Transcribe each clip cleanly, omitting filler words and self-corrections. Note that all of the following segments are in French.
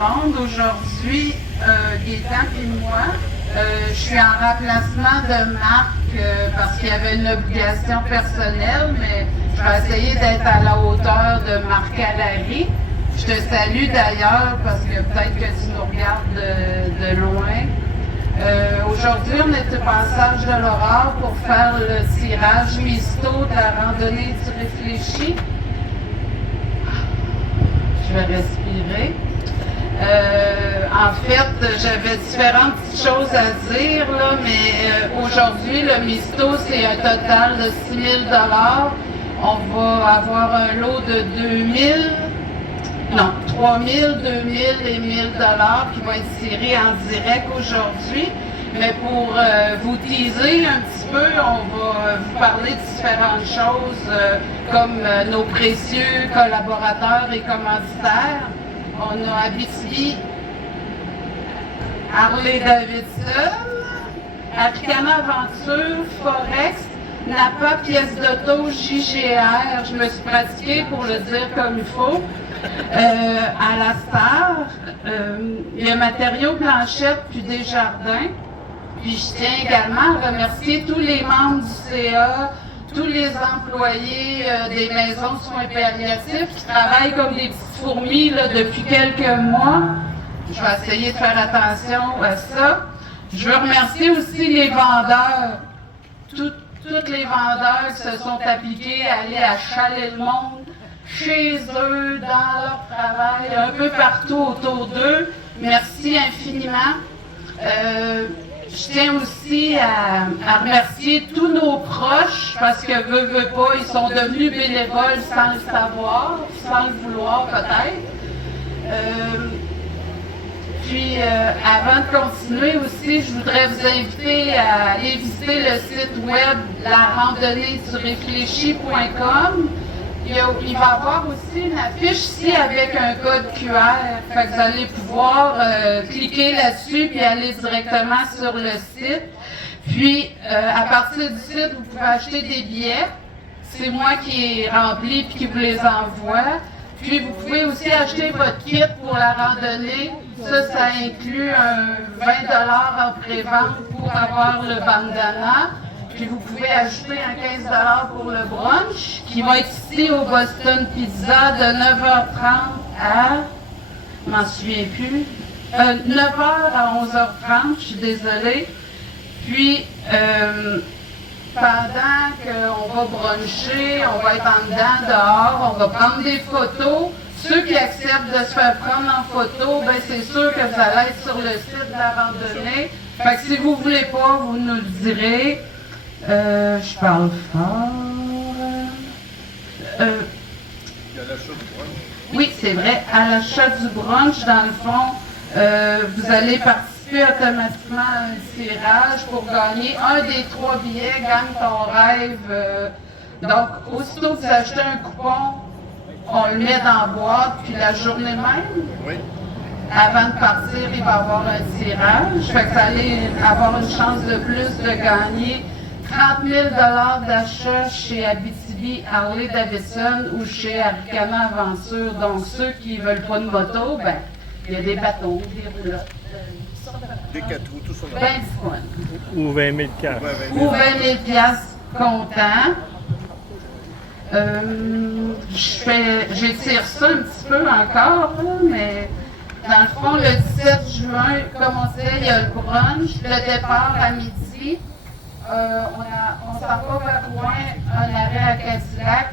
Aujourd'hui, Gaétan et moi, je suis en remplacement de Marc parce qu'il y avait une obligation personnelle, mais je vais essayer d'être à la hauteur de Marc Allary. Je te salue d'ailleurs parce que peut-être que tu nous regardes de loin. Aujourd'hui, on est au passage de l'Aurore pour faire le tirage misto de la randonnée du réfléchi. Je vais respirer. En fait, j'avais différentes petites choses à dire, là, mais aujourd'hui, le misto, c'est un total de 6 000 $. On va avoir un lot de 3 000, 2 000 et 1 000 $ qui vont être tirés en direct aujourd'hui. Mais pour vous teaser un petit peu, on va vous parler de différentes choses comme nos précieux collaborateurs et commanditaires. On a Abitibi, Harley-Davidson, Africana Aventure, Forex, Napa Pièce d'auto, JGR, je me suis pratiquée pour le dire comme il faut, à la Star, il y a Matériaux Blanchette puis Desjardins. Puis je tiens également à remercier tous les membres du CA, tous les employés des maisons de soins palliatifs qui travaillent comme des petites fourmis là, depuis quelques mois. Je vais essayer de faire attention à ça. Je veux remercier aussi les vendeurs, tous les vendeurs qui se sont appliqués à aller à Chalet-le-Monde, chez eux, dans leur travail, un peu partout autour d'eux. Merci infiniment. Je tiens aussi à remercier tous nos proches parce que veut pas, ils sont devenus bénévoles sans le savoir, sans le vouloir peut-être. Puis avant de continuer aussi, je voudrais vous inviter à aller visiter le site web la randonnée du réfléchi.com. Il va y avoir aussi une affiche ici avec un code QR. Fait que vous allez pouvoir cliquer là-dessus puis aller directement sur le site. Puis, à partir du site, vous pouvez acheter des billets. C'est moi qui ai rempli puis qui vous les envoie. Puis, vous pouvez aussi acheter votre kit pour la randonnée. Ça inclut un 20 $ en pré-vente pour avoir le bandana. Puis vous pouvez ajouter un 15 $ pour le brunch, qui va être ici au Boston Pizza de 9h30 à, je m'en souviens plus, 9h à 11h30, je suis désolée. Puis, pendant qu'on va bruncher, on va être en dedans, dehors, on va prendre des photos. Ceux qui acceptent de se faire prendre en photo, ben c'est sûr que vous allez être sur le site de la randonnée. Fait que si vous ne voulez pas, vous nous le direz. Je parle fort. Il y a l'achat du brunch. Oui, c'est vrai. À l'achat du brunch, dans le fond, vous allez participer automatiquement à un tirage pour gagner un des 3 billets, gagne ton rêve. Donc, aussitôt que vous achetez un coupon, on le met dans la boîte, puis la journée même. Oui. Avant de partir, il va y avoir un tirage. Fait que vous allez avoir une chance de plus de gagner 30 000 $ d'achat chez Abitibi, Harley-Davidson ou chez Africana Aventure. Donc, ceux qui ne veulent pas de moto, ben, il y a des bateaux, des roulottes. Des 4 roues, tout ça. Ben du fun. Ou 20 000 $. Ou 20 000 $ comptant. J'étire ça un petit peu encore, là, mais dans le fond, le 17 juin, comme on sait, il y a le brunch, le départ à midi. On s'en va vers Rouen, un arrêt à Cadillac,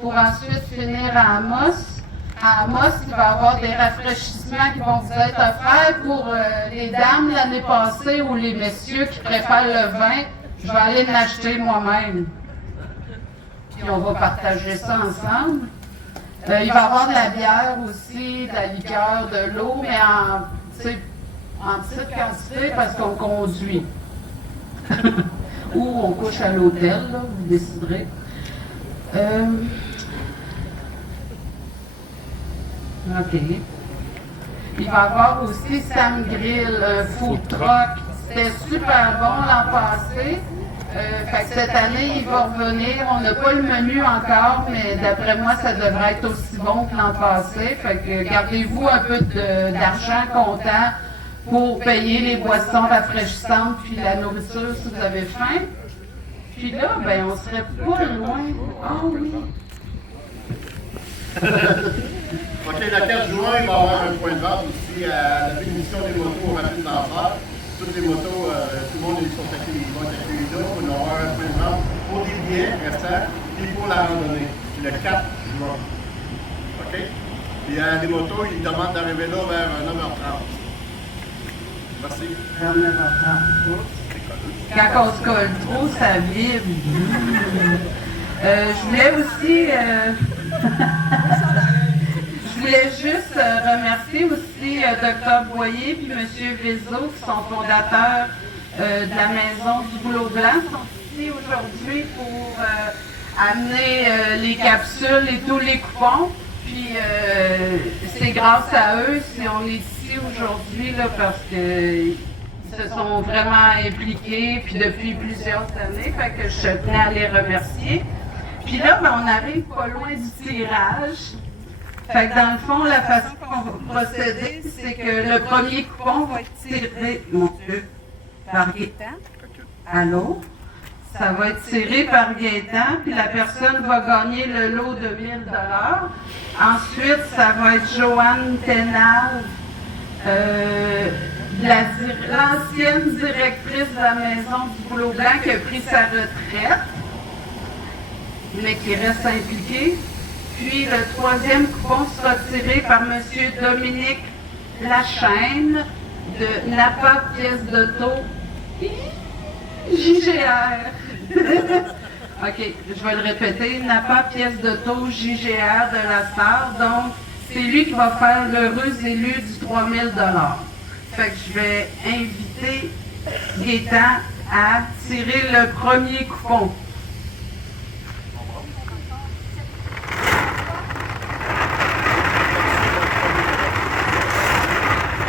pour ensuite finir à Amos. À Amos, il va y avoir des rafraîchissements qui vont vous être offerts pour les dames l'année passée ou les messieurs qui préfèrent le vin. Je vais aller l'acheter moi-même. Puis on va partager ça ensemble. Il va y avoir de la bière aussi, de la liqueur, de l'eau, mais en petite quantité parce qu'on conduit. Ou on couche à l'hôtel, là, vous déciderez. OK. Il va y avoir aussi Sam Grill, food truck. C'était super bon l'an passé. Fait que cette année, il va revenir. On n'a pas le menu encore, mais d'après moi, ça devrait être aussi bon que l'an passé. Fait que gardez-vous un peu d'argent comptant pour payer les boissons rafraîchissantes puis la nourriture si vous avez faim. Puis là, ben, on serait pas loin. Oh oui. OK, le 4 juin, il va y avoir un point de vente aussi à la démission des motos au rapide d'enfer. Toutes les motos, tout le monde sont accueillis là. On va avoir un point de vente pour des billets restants et pour la randonnée, le 4 juin. OK? Puis les motos, ils demandent d'arriver là vers 9h30. Merci. Vers 9h30. Quand on se colle trop, ça vibre. Je voulais aussi... Je voulais juste remercier aussi Dr Boyer et M. Vézo, qui sont fondateurs de la Maison du Boulot Blanc, qui sont ici aujourd'hui pour amener les capsules et tous les coupons. Puis c'est grâce à eux si on est ici aujourd'hui là, parce qu'ils se sont vraiment impliqués puis depuis plusieurs années. Fait que je tenais à les remercier. Puis là, ben, on arrive pas loin du tirage. Fait que dans le fond, la façon qu'on va procéder, c'est que le premier coupon va être tiré, mon Dieu, par Gaétan. Allô? Ça va être tiré par Gaétan, puis la personne va gagner le lot de 1000 $. Ensuite, ça va être Joanne Thénard, l'ancienne directrice de la Maison du Boulot Blanc qui a pris sa retraite, mais qui reste impliquée. Puis le troisième coupon sera tiré par M. Dominique Lachaine de Napa Pièce d'auto JGR. OK, je vais le répéter. Napa Pièce d'auto JGR de la Sarre. Donc, c'est lui qui va faire l'heureux élu du 3 000 $. Fait que je vais inviter Gaétan à tirer le premier coupon.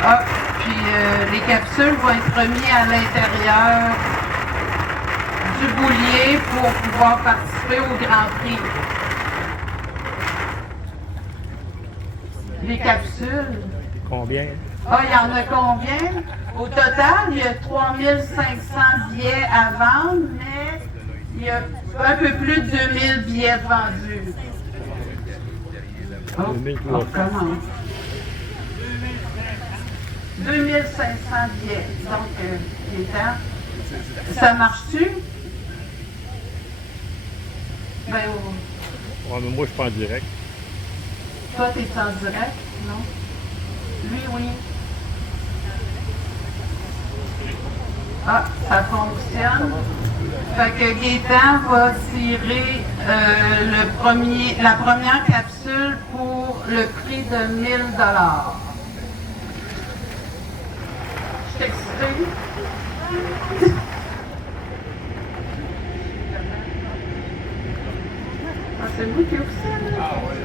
Ah, puis les capsules vont être remises à l'intérieur du boulier pour pouvoir participer au Grand Prix. Les capsules. Combien? Ah, il y en a combien? Au total, il y a 3500 billets à vendre, mais il y a un peu plus de 2000 billets vendus. Oh, on recommence. 2500 billets. Donc, Gaétan, ça marche-tu? Ben, Ouais, mais moi, je suis pas en direct. toi, t'es en direct? Non? Lui, oui. Ah, ça fonctionne. Fait que Gaétan va tirer la première capsule pour le prix de 1000 $. Je suis excitée. Ah, c'est vous qui ouvrez ça, là? Ah oui.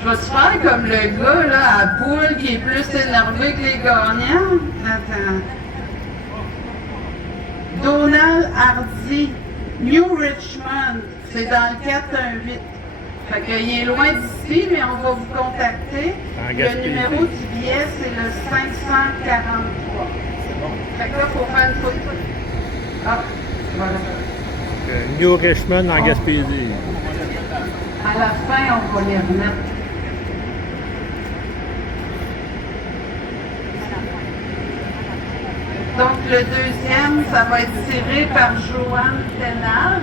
Je vais te faire comme le gars là, à poule qui est plus énervé que les gagnants. Attends. Donald Hardy, New Richmond, c'est dans le 418. Fait qu'il est loin d'ici, mais on va vous contacter. Le numéro du billet, c'est le 543. Fait que là, il faut faire une photo. Ah, voilà. New Richmond en Gaspésie. À la fin, on va les remettre. Donc, le deuxième, ça va être tiré par Joanne Thénard.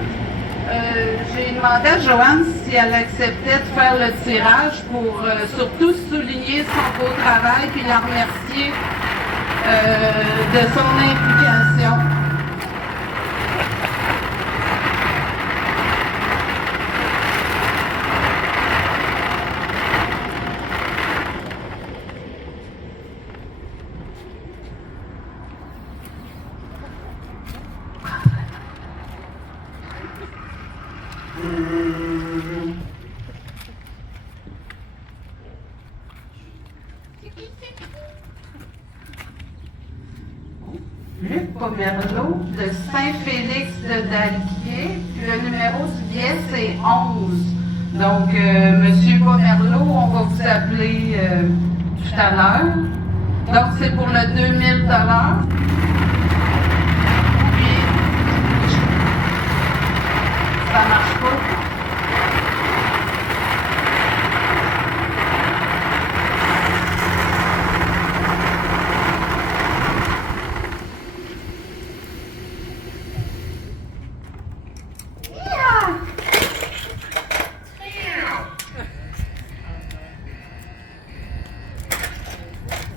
J'ai demandé à Joanne si elle acceptait de faire le tirage pour surtout souligner son beau travail puis la remercier de son implication. Merlot, de Saint-Félix de Dalquier. Puis le numéro du billet, c'est 11. Donc, Monsieur Pomerleau, on va vous appeler tout à l'heure. Donc, c'est pour le 2000 $. Puis, ça marche pas.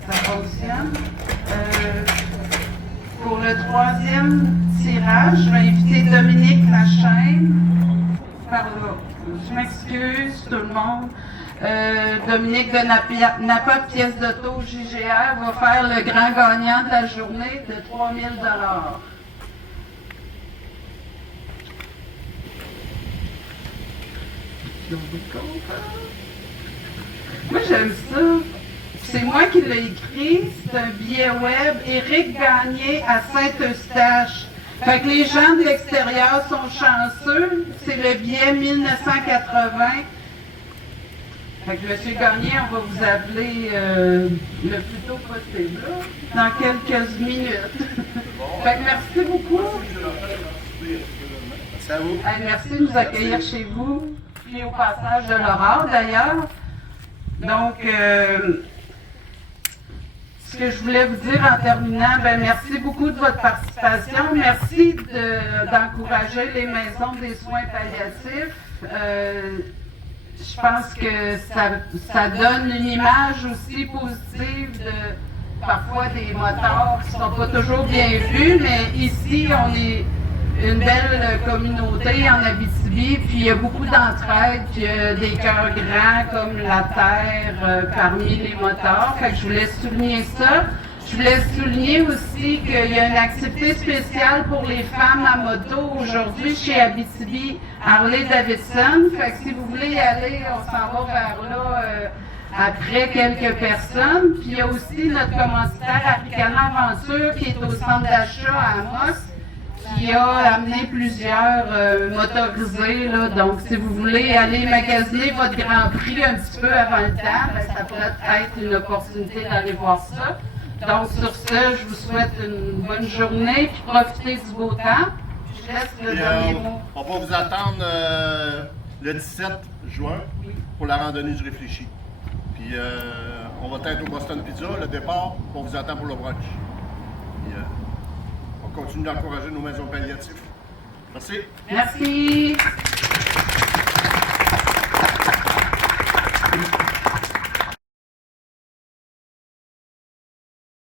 Ça fonctionne. Pour le troisième tirage, je vais inviter Dominique Lachaine. Par là. Je m'excuse, tout le monde. Dominique de Napa Pièce d'Auto JGR va faire le grand gagnant de la journée de 3000 $. Moi, j'aime ça. C'est moi qui l'ai écrit. C'est un billet web. Éric Gagné à Saint-Eustache. Fait que les gens de l'extérieur sont chanceux. C'est le billet 1980. Fait que M. Gagné, on va vous appeler le plus tôt possible, là, dans quelques minutes. Fait que merci beaucoup. Merci à vous. Merci de nous accueillir chez vous, puis au passage de l'Aurore d'ailleurs. Donc, ce que je voulais vous dire en terminant, merci beaucoup de votre participation. Merci d'encourager les maisons des soins palliatifs. Je pense que ça donne une image aussi positive de parfois des motards qui ne sont pas toujours bien vus, mais ici, on est une belle communauté en Abitibi, puis il y a beaucoup d'entraide, puis des cœurs grands comme la terre parmi les motards. Fait que je voulais souligner ça. Je voulais souligner aussi qu'il y a une activité spéciale pour les femmes à moto aujourd'hui chez Abitibi Harley-Davidson. Fait que si vous voulez y aller, on s'en va vers là après quelques personnes. Puis il y a aussi notre commanditaire Africana Aventure qui est au centre d'achat à Amos, qui a amené plusieurs motorisés. Là. Donc, si vous voulez aller magasiner votre Grand Prix un petit peu avant le temps, ça pourrait être une opportunité d'aller voir ça. Donc, sur ce, je vous souhaite une bonne journée, puis profitez du beau temps. Je laisse le dernier mot. On va vous attendre le 17 juin pour la randonnée du Réfléchi. Puis, on va être au Boston Pizza, le départ, on vous attend pour le brunch. Puis, on continue d'encourager nos maisons palliatives. Merci. Merci.